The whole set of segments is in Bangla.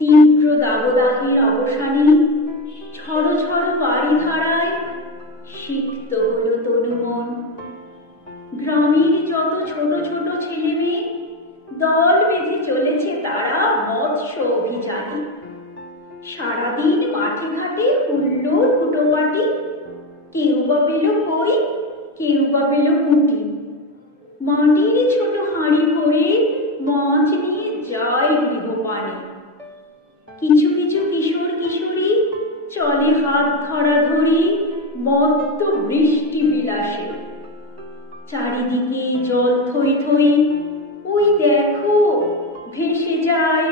তীব্র দাবদাহের অবসানে ছড় ছড় বাড়ি ধারায় সিক্ত হল তনুমন। গ্রামের যত ছোট ছোট ছেলে মেয়ে দল বেঁধে চলেছে তারা মৎস্য অভিযানে। সারাদিন মাঠে ঘাটে হুল্লোড় হুটোপাটি, কেউ বা পেল কই, কেউ বা পেল পুঁটি। মাটির ছোট হাঁড়ি ভরে মাছ নিয়ে যায় গৃহপানে। কিছু কিছু কিশোর কিশোরী চলে হাত ধরাধরি মত্ত বৃষ্টি বিলাসে। চারিদিকে জল থই থই, ওই দেখো ভেসে যায়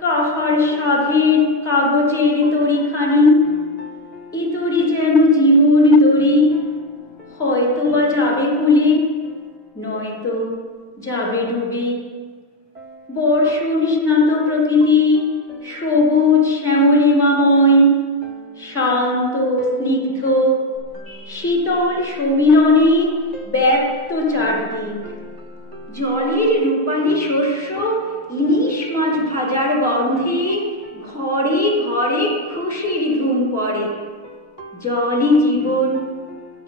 কাহার সাধের কাগজের তরিখানি। এ তরি যেন জীবন তরি, হয়তো বা যাবে কুলে, নয়তো যাবে ডুবে। বর্ষণ স্নাত প্রকৃতি সবুজ শ্যামলিমাময়, শান্ত স্নিগ্ধ শীতল সমীরণে ব্যক্ত চারদিক। জলের রূপালী শস্য ইলিশ মাছ ভাজার গন্ধে ঘরে ঘরে খুশির ধুম পড়ে। জলই জীবন,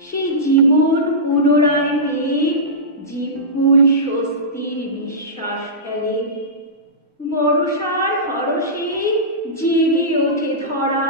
সেই জীবন পুনরায় পেয়ে জীবকুল স্বস্তির নিঃশ্বাস ফেলে। বর্ষার হরষে জেগে ওঠে ধরা,